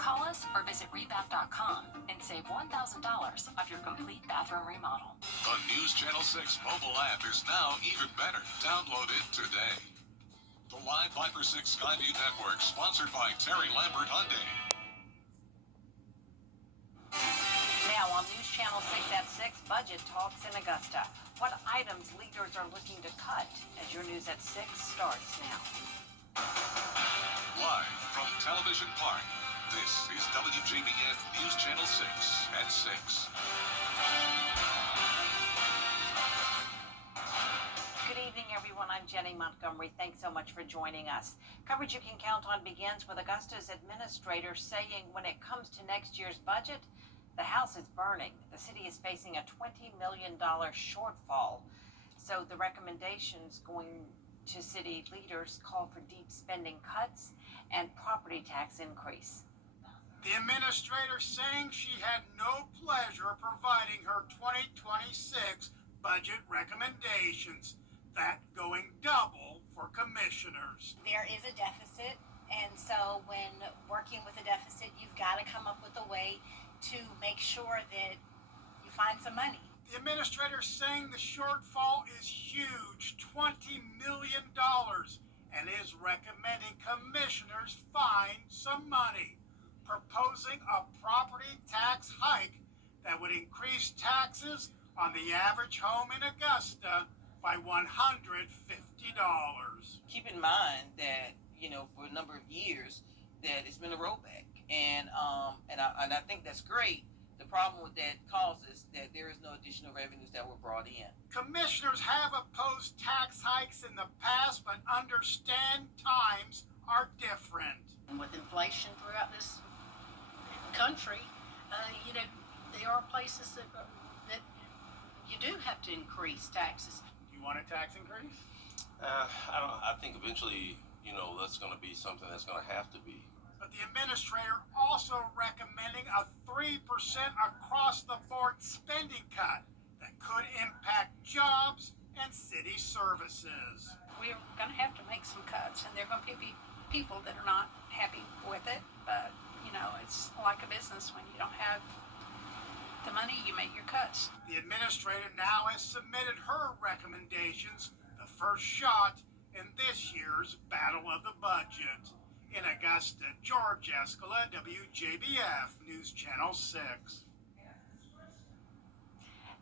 Call us or visit rebath.com and save $1,000 off your complete bathroom remodel. The News Channel 6 mobile app is now even better. Download it today. The live Viper 6 Skyview Network, sponsored by Terry Lambert Hyundai. Now on News Channel 6 at 6, budget talks in Augusta. What items leaders are looking to cut as your News at 6 starts now. Live from Television Park, this is WJBF News Channel 6 at 6. Good evening, everyone. I'm Jenny Montgomery. Thanks so much for joining us. Coverage you can count on begins with Augusta's administrator saying when it comes to next year's budget, the house is burning. The city is facing a $20 million shortfall. So the recommendations going to city leaders call for deep spending cuts and property tax increase. The administrator saying she had no pleasure providing her 2026 budget recommendations, that going double for commissioners. There is a deficit, and so when working with a deficit, you've got to come up with a way to make sure that you find some money. The administrator saying the shortfall is huge, $20 million, and is recommending commissioners find some money, proposing a property tax hike that would increase taxes on the average home in Augusta by $150. Keep in mind that, for a number of years that it's been a rollback, and I think that's great. The problem with that causes that there is no additional revenues that were brought in. Commissioners have opposed tax hikes in the past, but understand times are different. And with inflation throughout this country, there are places that you do have to increase taxes. Do you want a tax increase? I think eventually, that's going to be something that's going to have to be. But the administrator also recommending a 3% across-the-board spending cut that could impact jobs and city services. We're going to have to make some cuts, and there are going to be people that are not happy with it. But, it's like a business. When you don't have the money, you make your cuts. The administrator now has submitted her recommendations, the first shot in this year's Battle of the Budget. In Augusta, George Escala, WJBF News Channel 6.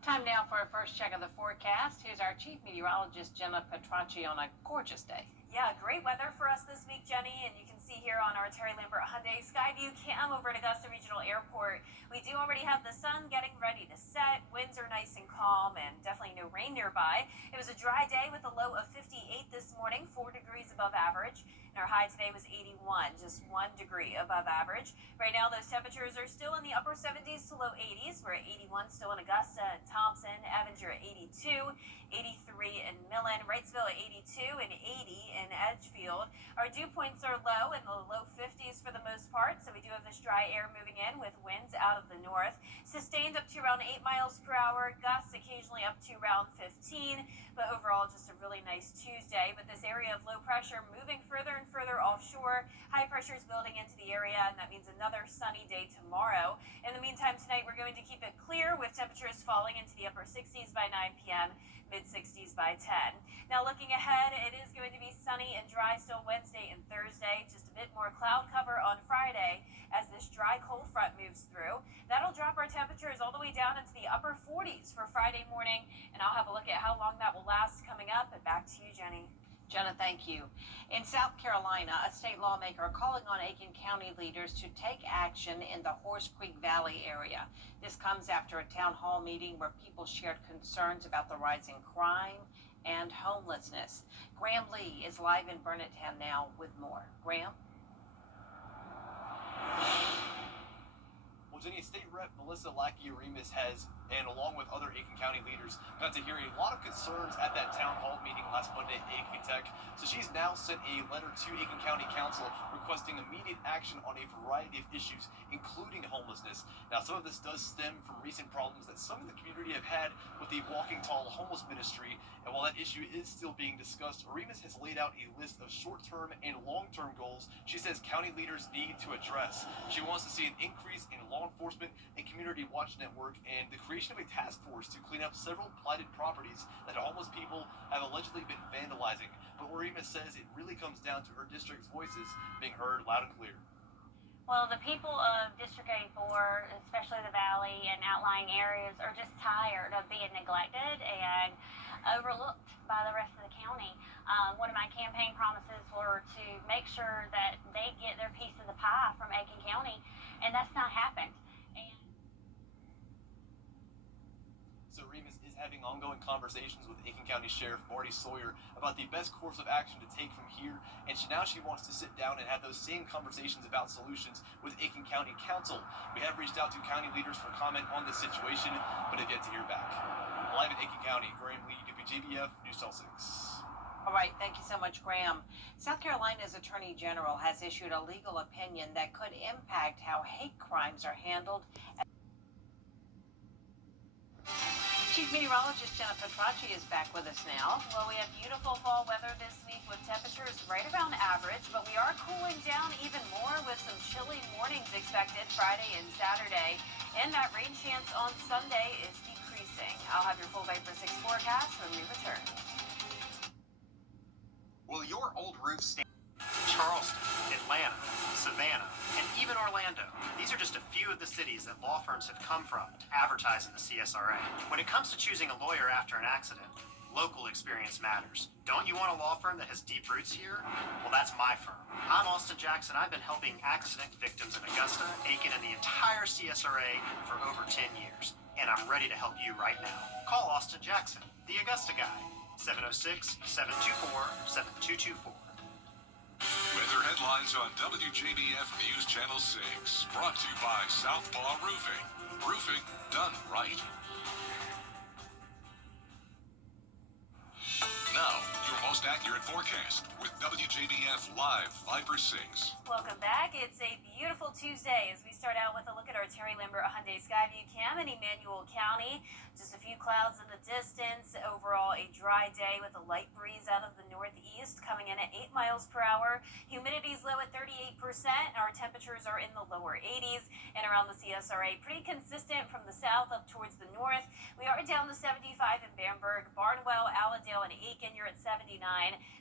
Time now for our first check of the forecast. Here's our chief meteorologist, Jenna Petracci, on a gorgeous day. Yeah, great weather for us this week, Jenny, and you can see here on our Terry Lambert Hyundai Skyview cam over at Augusta Regional Airport. We do already have the sun getting ready to set. Winds are nice and calm, and definitely no rain nearby. It was a dry day with a low of 58 this morning, 4 degrees above average. And our high today was 81, just 1 degree above average. Right now, those temperatures are still in the upper 70s to low 80s. We're at 81 still in Augusta and Thompson. Evans, you're at 82, 83 in Millen, Wrightsville at 82, and 80 in Edgefield. Our dew points are low in the low 50s for the most part, so we do have this dry air moving in with winds out of the north. Sustained up to around 8 miles per hour, gusts occasionally up to around 15, but overall just a really nice Tuesday. But this area of low pressure moving further and further offshore. High pressure is building into the area, and that means another sunny day tomorrow. In the meantime, tonight we're going to keep it clear with temperatures falling into the upper 60s by 9 p.m., mid-60s by 10. Now looking ahead, it is going to be sunny and dry still Wednesday and Thursday. Just a bit more cloud cover on Friday as this dry cold front moves through. That'll drop our temperatures all the way down into the upper 40s for Friday morning, and I'll have a look at how long that will last coming up. And back to you, Jenny. Jenna, thank you. In South Carolina, a state lawmaker calling on Aiken County leaders to take action in the Horse Creek Valley area. This comes after a town hall meeting where people shared concerns about the rising crime and homelessness. Graham Lee is live in Burnettown now with more. Graham? Well, Jenny, state Rep. Melissa Lackey-Remus has, and along with other Aiken County leaders, got to hear a lot of concerns at that town hall meeting last Monday at Aiken Tech. So she's now sent a letter to Aiken County Council requesting immediate action on a variety of issues, including homelessness. Now, some of this does stem from recent problems that some of the community have had with the Walking Tall homeless ministry. And while that issue is still being discussed, Remus has laid out a list of short-term and long-term goals she says county leaders need to address. She wants to see an increase in law enforcement and community watch network and the creation of a task force to clean up several blighted properties that homeless people have allegedly been vandalizing. But Remus says it really comes down to her district's voices being heard loud and clear. Well, the people of District 84, especially the Valley and outlying areas, are just tired of being neglected and overlooked by the rest of the county. One of my campaign promises were to make sure that they get their piece of the pie from Aiken County, and that's not happened. So Remus is having ongoing conversations with Aiken County Sheriff Marty Sawyer about the best course of action to take from here, and now she wants to sit down and have those same conversations about solutions with Aiken County Council. We have reached out to county leaders for comment on this situation, but have yet to hear back. Live in Aiken County, Graham Lee, WJBF, News Channel 6. All right, thank you so much, Graham. South Carolina's Attorney General has issued a legal opinion that could impact how hate crimes are handled. Chief Meteorologist Jennifer Petracci is back with us now. Well, we have beautiful fall weather this week with temperatures right around average, but we are cooling down even more with some chilly mornings expected Friday and Saturday. And that rain chance on Sunday is decreasing. I'll have your full Viper 6 forecast when we return. Will your old roof stand? Charleston, Atlanta, Savannah, and even Orlando. These are just a few of the cities that law firms have come from to advertise in the CSRA. When it comes to choosing a lawyer after an accident, local experience matters. Don't you want a law firm that has deep roots here? Well, that's my firm. I'm Austin Jackson. I've been helping accident victims in Augusta, Aiken, and the entire CSRA for over 10 years. And I'm ready to help you right now. Call Austin Jackson, the Augusta guy. 706-724-7224. Weather headlines on WJBF News Channel 6. Brought to you by Southpaw Roofing. Roofing done right. Now, your most accurate forecast with WJBF Live Viper 6. Welcome back. It's a beautiful Tuesday as we start out with a look at our Terry Lambert Hyundai Skyview Cam in Emmanuel County. Just a few clouds in the distance. Overall, a dry day with a light breeze out of the northeast coming in at 8 miles per hour. Humidity is low at 38%. Our temperatures are in the lower 80s and around the CSRA. Pretty consistent from the south up towards the north. We are down to 75 in Bamberg, Barnwell, Allendale, and Aiken. You're at 79.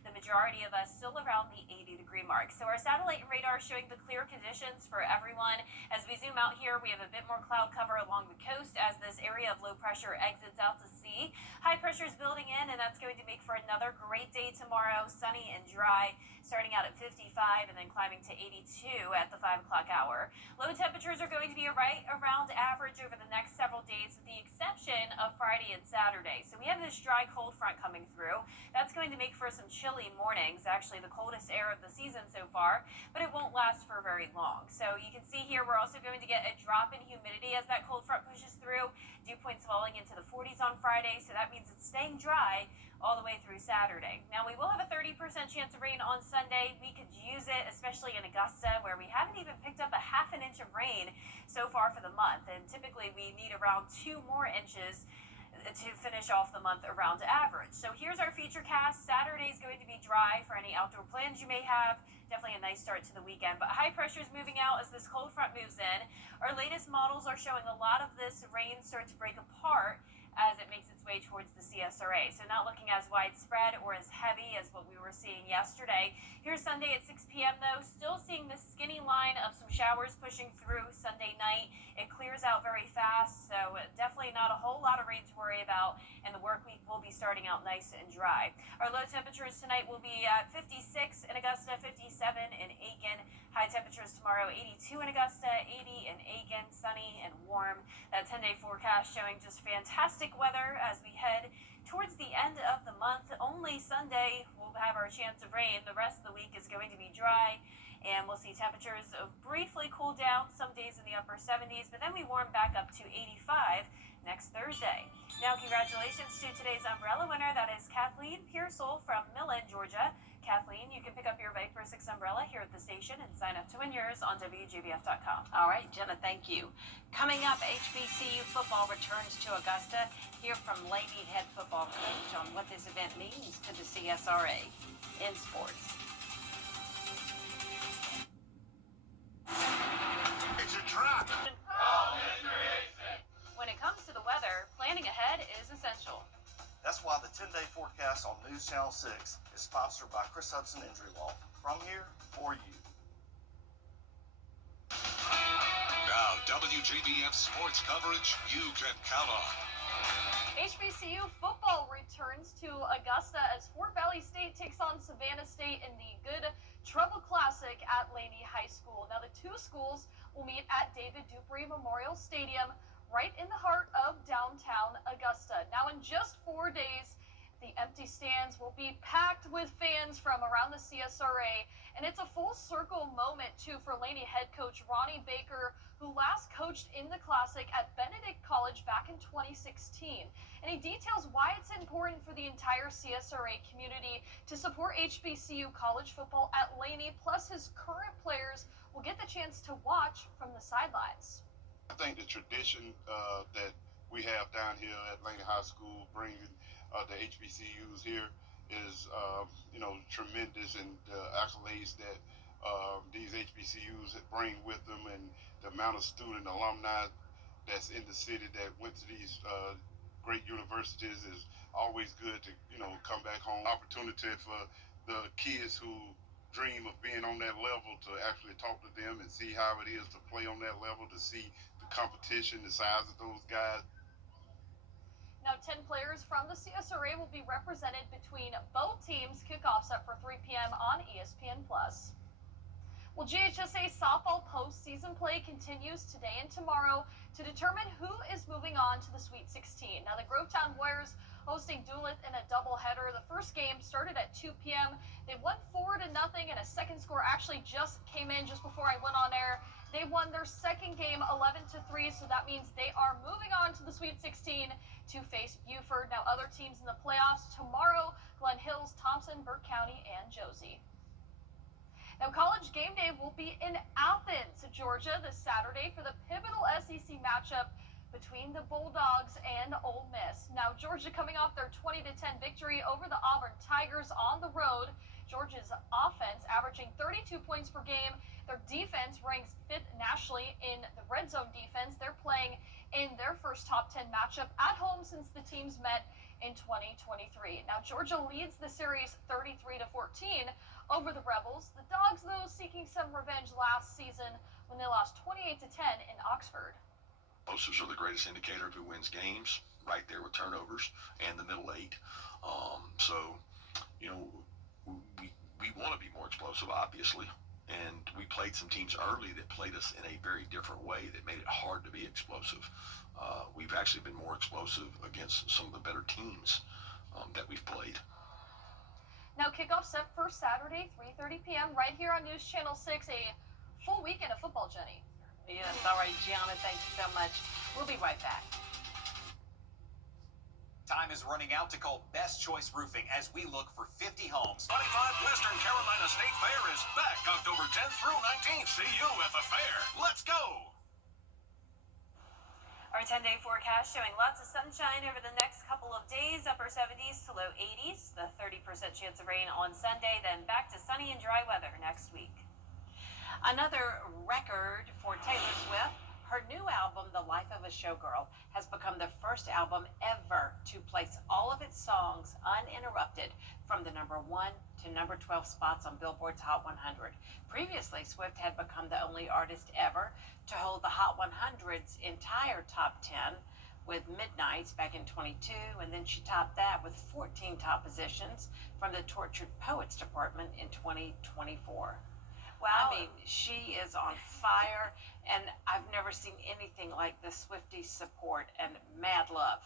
The majority of us still around the 80-degree mark. So our satellite radar showing the clear conditions for everyone. As we zoom out here, we have a bit more cloud cover along the coast as this area of low pressure exits out to sea. High pressure is building in, and that's going to make for another great day tomorrow. Sunny and dry, starting out at 55 and then climbing to 82 at the 5 o'clock hour. Low temperatures are going to be right around average over the next several days, with the exception of Friday and Saturday. So we have this dry cold front coming through. That's going to make for some chilly mornings, actually the coldest air of the season so far, but it won't last for very long. So you can see here we're also going to get a drop in humidity as that cold front pushes through. Dew points falling into the 40s on Friday, so that means it's staying dry all the way through Saturday. Now, we will have a 30% chance of rain on Sunday. We could use it, especially in Augusta, where we haven't even picked up a half an inch of rain so far for the month. And typically, we need around 2 more inches to finish off the month around average. So here's our feature cast. Saturday is going to be dry for any outdoor plans you may have. Definitely a nice start to the weekend, but high pressure is moving out as this cold front moves in. Our latest models are showing a lot of this rain start to break apart as it makes its way towards the CSRA. So not looking as widespread or as heavy as what we were seeing yesterday. Here's Sunday at 6 p.m. though, still seeing this skinny line of some showers pushing through Sunday night. It clears out very fast, so definitely not a whole lot of rain to worry about, and the work week will be starting out nice and dry. Our low temperatures tonight will be at 56 in Augusta, 57 in Aiken. High temperatures tomorrow, 82 in Augusta, 80 in Aiken, sunny and warm. That 10-day forecast showing just fantastic weather as we head towards the end of the month. Only Sunday we'll have our chance of rain. The rest of the week is going to be dry And we'll see temperatures briefly cool down some days in the upper 70s, but then we warm back up to 85 next Thursday. Now, congratulations to today's umbrella winner. That is Kathleen Pearsall from Millen, Georgia. Kathleen, you can pick up your Viper 6 umbrella here at the station and sign up to win yours on WJBF.com. All right, Jenna, thank you. Coming up, HBCU football returns to Augusta. Hear from Lady head football coach on what this event means to the CSRA in sports. It's a trap. When it comes to the weather, planning ahead is essential. That's why the 10-day forecast on News Channel 6 is sponsored by Chris Hudson Injury Law. From here, for you. Now, WJBF sports coverage you can count on. HBCU football returns to Augusta as Fort Valley State takes on Savannah State in the Good Trouble Classic at Laney High School. Now, the two schools will meet at David Dupree Memorial Stadium right in the heart of downtown Augusta. Now, in just 4 days, the empty stands will be packed with fans from around the CSRA, and it's a full circle moment, too, for Laney head coach Ronnie Baker, who last coached in the Classic at Benedict College back in 2016. And he details why it's important for the entire CSRA community to support HBCU college football at Laney, plus his current players will get the chance to watch from the sidelines. I think the tradition that we have down here at Laney High School, bringing the HBCUs here, is tremendous, and the accolades that these HBCUs bring with them, and the amount of student alumni that's in the city that went to these great universities is always good to come back home. Opportunity for the kids who dream of being on that level to actually talk to them and see how it is to play on that level, to see competition, the size of those guys. Now, 10 players from the CSRA will be represented between both teams. Kickoff set for 3 p.m. on ESPN+. Well, GHSA softball postseason play continues today and tomorrow to determine who is moving on to the Sweet 16. Now, the Grovetown Warriors hosting Duluth in a doubleheader. The first game started at 2 p.m. They won 4-0, and a second score actually just came in just before I went on air. They won their second game 11-3, so that means they are moving on to the Sweet 16 to face Buford. Now, other teams in the playoffs tomorrow: Glen Hills, Thompson, Burke County, and Josie. Now, College Game Day will be in Athens, Georgia, this Saturday for the pivotal SEC matchup between the Bulldogs and Ole Miss. Now, Georgia coming off their 20-10 victory over the Auburn Tigers on the road. Georgia's offense averaging 32 points per game. Their defense ranks 5th nationally in the red zone defense. They're playing in their first top 10 matchup at home since the teams met in 2023. Now, Georgia leads the series 33-14 over the Rebels. The Dogs, though, seeking some revenge last season when they lost 28-10 in Oxford. Explosives are the greatest indicator of who wins games, right there with turnovers and the middle eight. We want to be more explosive, obviously. And we played some teams early that played us in a very different way that made it hard to be explosive. We've actually been more explosive against some of the better teams that we've played. Now, kickoff set for Saturday, 3:30 p.m. right here on News Channel 6. A full weekend of football, Jenny. Yes, all right, Gianna, thank you so much. We'll be right back. Time is running out to call Best Choice Roofing as we look for 50 homes. 25 Western Carolina State Fair is back October 10th through 19th. See you at the fair. Let's go! Our 10-day forecast showing lots of sunshine over the next couple of days, upper 70s to low 80s, the 30% chance of rain on Sunday, then back to sunny and dry weather next week. Another record for Taylor Swift. Her new album, The Life of a Showgirl, has become the first album ever to place all of its songs uninterrupted from the number 1 to number 12 spots on Billboard's Hot 100. Previously, Swift had become the only artist ever to hold the Hot 100's entire top 10 with Midnights back in 22, and then she topped that with 14 top positions from the Tortured Poets department in 2024. Wow. I mean, she is on fire, and I've never seen anything like the Swifties' support and mad love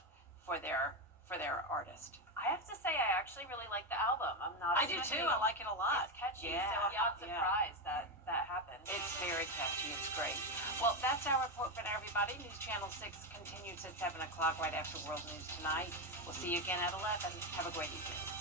for their artist. I have to say, I actually really like the album. I'm not. I do too. I like it a lot. It's catchy, Yeah, so I'm not yeah. surprised that that happened. It's very catchy. It's great. Well, that's our report for everybody. News Channel 6 continues at 7 o'clock right after World News Tonight. We'll see you again at 11. Have a great evening.